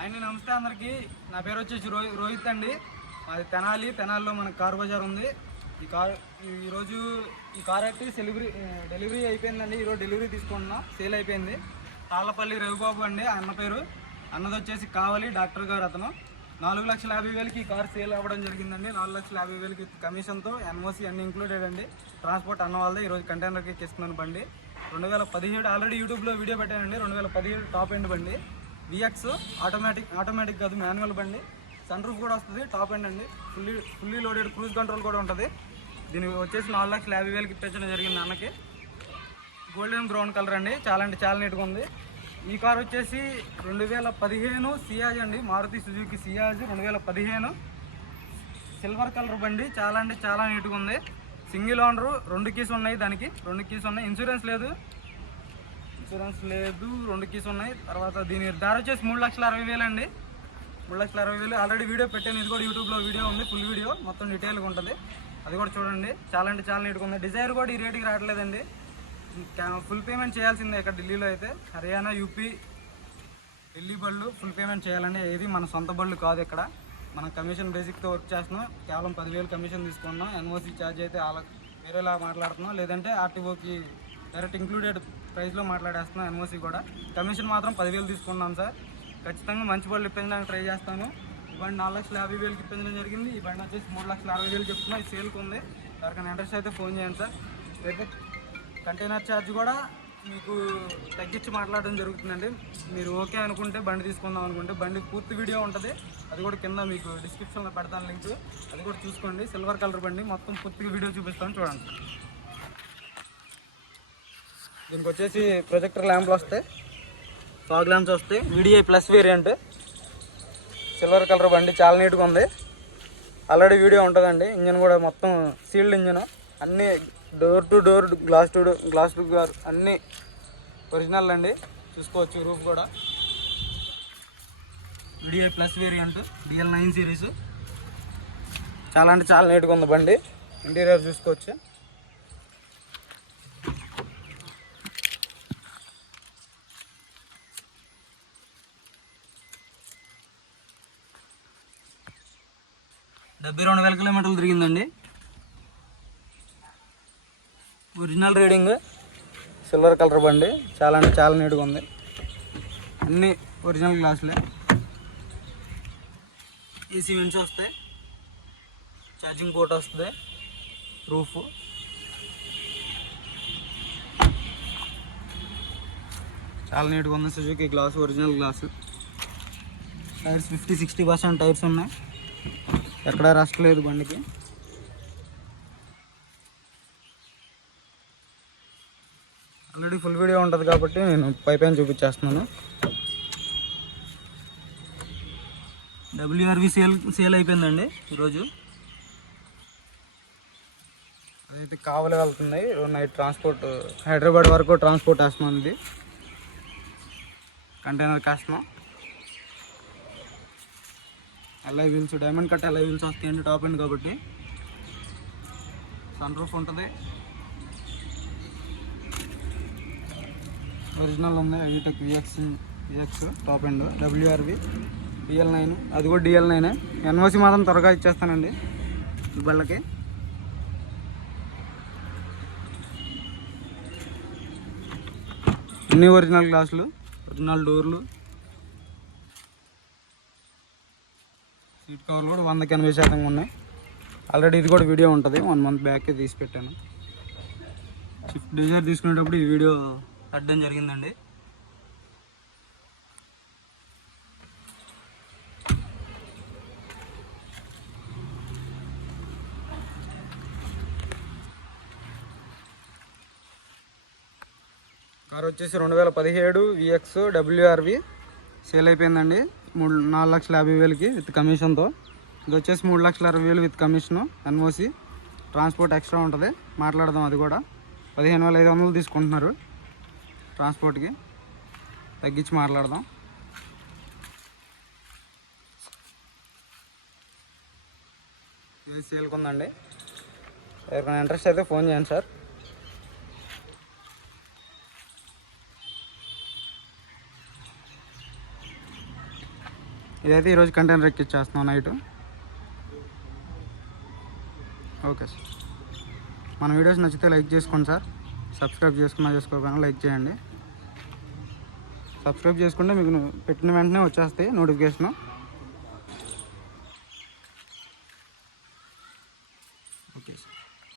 ఆయన నమస్తే అందరికి. నా పేరు వచ్చేసి రోహిత్ అండి. అది తెనాలిలో మనకు కార్ బజార్ ఉంది. ఈరోజు ఈ కార్ అయితే డెలివరీ అయిపోయిందండి. ఈరోజు డెలివరీ తీసుకుంటున్నాం, సేల్ అయిపోయింది. తాళ్ళపల్లి రవిబాబు అండి అన్న పేరు. అన్నది వచ్చేసి కావాలి డాక్టర్ గారు. అతను 4,50,000 ఈ కార్ సేల్ అవ్వడం జరిగిందండి. 4,50,000 కమిషన్తో ఎన్ఓసి అన్ని ఇంక్లూడెడ్ అండి. ట్రాన్స్పోర్ట్ అన్న వాళ్ళదే. ఈరోజు కంటైనర్కి ఎక్కిస్తున్నాను బండి. 2017 ఆల్రెడీ యూట్యూబ్లో వీడియో పెట్టానండి. 2017 టాప్ ఎండ్ బండి, విఎక్స్ ఆటోమేటిక్ కాదు, మాన్యువల్ బండి. సన్ రూఫ్ కూడా వస్తుంది, టాప్ ఎండ్ అండి. ఫుల్లీ లోడెడ్ క్రూజ్ కంట్రోల్ కూడా ఉంటుంది. దీనికి వచ్చేసి 4,50,000 ఇప్పించడం జరిగింది అన్నకి. గోల్డెన్ బ్రౌన్ కలర్ అండి, చాలా నీట్గా ఉంది. ఈ కార్ వచ్చేసి 2015 సియాజ్ అండి, Maruti Suzuki Ciaz 2015 silver colour బండి. చాలా నీట్గా ఉంది. సింగిల్ ఓనరు, 2 కీస్ ఉన్నాయి. దానికి 2 కీస్ ఉన్నాయి. ఇన్సూరెన్స్ లేదు, 2 కీస్ ఉన్నాయి. తర్వాత దీని ధర వచ్చేసి 3,60,000 అండి. 3,60,000 ఆల్రెడీ వీడియో పెట్టాను. ఇది కూడా యూట్యూబ్లో వీడియో ఉంది, ఫుల్ వీడియో మొత్తం డీటెయిల్గా ఉంటుంది. అది కూడా చూడండి. చాలా నీట్గా ఉంది. డిజైర్ కూడా ఈ రేటుకి రావట్లేదండి. ఫుల్ పేమెంట్ చేయాల్సిందే. ఇక్కడ ఢిల్లీలో అయితే, హర్యానా, యూపీ, ఢిల్లీ బళ్ళు ఫుల్ పేమెంట్ చేయాలండి. ఏది మన సొంత బళ్ళు కాదు. ఇక్కడ మనం కమిషన్ బేసిక్తో వర్క్ చేస్తున్నాం. కేవలం 10,000 కమిషన్ తీసుకున్నాం. ఎన్ఓసి ఛార్జ్ అయితే వేరేలా మాట్లాడుతున్నాం, లేదంటే ఆర్టీఓకి డైరెక్ట్ ఇంక్లూడెడ్ ప్రైస్లో మాట్లాడేస్తున్నాం. ఎన్ఓసి కూడా కమిషన్ మాత్రం 10,000 తీసుకున్నాం సార్. ఖచ్చితంగా మంచి బళ్ళు ఇప్పించడానికి ట్రై చేస్తాను. ఈ బండి 4,50,000 ఇప్పించడం జరిగింది. ఈ బండి వచ్చేసి 3,60,000 చెప్తున్నా. ఈ సేల్కి ఉంది. ఎవరికైనా ఇంట్రెస్ట్ అయితే ఫోన్ చేయండి సార్. అయితే కంటైనర్ ఛార్జ్ కూడా మీకు తగ్గించి మాట్లాడడం జరుగుతుందండి. మీరు ఓకే అనుకుంటే బండి తీసుకుందాం అనుకుంటే బండి పూర్తి వీడియో ఉంటుంది. అది కూడా కింద మీకు డిస్క్రిప్షన్లో పెడతాను లింక్, అది కూడా చూసుకోండి. సిల్వర్ కలర్ బండి, మొత్తం పూర్తిగా వీడియో చూపిస్తాను చూడండి. దీనికి వచ్చేసి ప్రొజెక్టర్ ల్యాంప్లు వస్తాయి, ఫాగ్ ల్యాంప్స్ వస్తాయి. VDI plus variant, silver colour బండి, చాలా నీట్గా ఉంది. ఆల్రెడీ వీడియో ఉంటుందండి. ఇంజన్ కూడా మొత్తం సీల్డ్ ఇంజన్, అన్నీ door to door, glass to glass అన్నీ ఒరిజినల్ అండి. చూసుకోవచ్చు. రూఫ్ కూడా VDI plus variant, DL9 series. చాలా నీట్గా ఉంది బండి. ఇంటీరియర్ చూసుకోవచ్చు. డెబ్బై 2,000 కిలోమీటర్లు తిరిగిందండి. ఒరిజినల్ రీడింగ్, సిల్వర్ కలర్ బండి. చాలా నీట్గా ఉంది. అన్నీ ఒరిజినల్ గ్లాసులే. ఏసీ వెంట్స్ వస్తాయి, ఛార్జింగ్ పోర్ట్ వస్తుంది, రూఫ్. చాలా నీట్గా ఉంది. Suzuki glass, original glass. Tyres 50-60% tyres ఉన్నాయి. ఎక్కడ రస్ట్ లేదు బండికి. ఆల్రెడీ ఫుల్ వీడియో ఉంటుంది కాబట్టి నేను పైన చూపించేస్తున్నాను. WRV సేల్ అయిపోయిందండి ఈరోజు. అదైతే కావలి వెళ్తుంది. నైట్ ట్రాన్స్పోర్ట్ హైదరాబాద్ వరకు ట్రాన్స్పోర్ట్ వేస్తున్నాం. ఇది కంటైనర్ వేస్తున్నాం. Alloy wheels, diamond cut alloy wheels వస్తాయండి, టాప్ ఎండ్ కాబట్టి. సన్ రూఫ్ ఉంటుంది, ఒరిజినల్ ఉంది. ఐటెక్ VX top end, WRV DL9, అది కూడా DL9. ఎన్ఓసి మాత్రం త్వరగా ఇచ్చేస్తానండి ఈ బళ్ళకి. అన్ని ఒరిజినల్ గ్లాసులు, ఒరిజినల్ డోర్లు, సీట్ కవర్లు కూడా 100-80% ఉన్నాయి. ఆల్రెడీ ఇది కూడా వీడియో ఉంటుంది. 1 మంత్ బ్యాకే తీసి పెట్టాను. స్విఫ్ట్ డిజైర్ తీసుకునేటప్పుడు ఈ వీడియో పెట్టడం జరిగిందండి. కార్ వచ్చేసి 2017 విఎక్స్ WRV సేల్ అయిపోయిందండి. 4,50,000 విత్ కమిషన్తో. ఇది వచ్చేసి 3,60,000 with commission. NOC transport extra ఉంటుంది, మాట్లాడదాం. అది కూడా 15,500 తీసుకుంటున్నారు ట్రాన్స్పోర్ట్కి, తగ్గించి మాట్లాడదాం. ఇది సేల్కి ఉందండి. ఎవరికైనా ఇంట్రెస్ట్ అయితే ఫోన్ చేయండి సార్. ఇదైతే ఈరోజు కంటైనర్ ఎక్కిచ్చేస్తున్నాం నైట్. ఓకే సార్, మన వీడియోస్ నచ్చితే లైక్ చేసుకోండి సార్. సబ్స్క్రైబ్ చేసుకోకపోయినా లైక్ చేయండి. సబ్స్క్రైబ్ చేసుకుంటే మీకు పెట్టిన వెంటనే వచ్చేస్తాయి నోటిఫికేషను.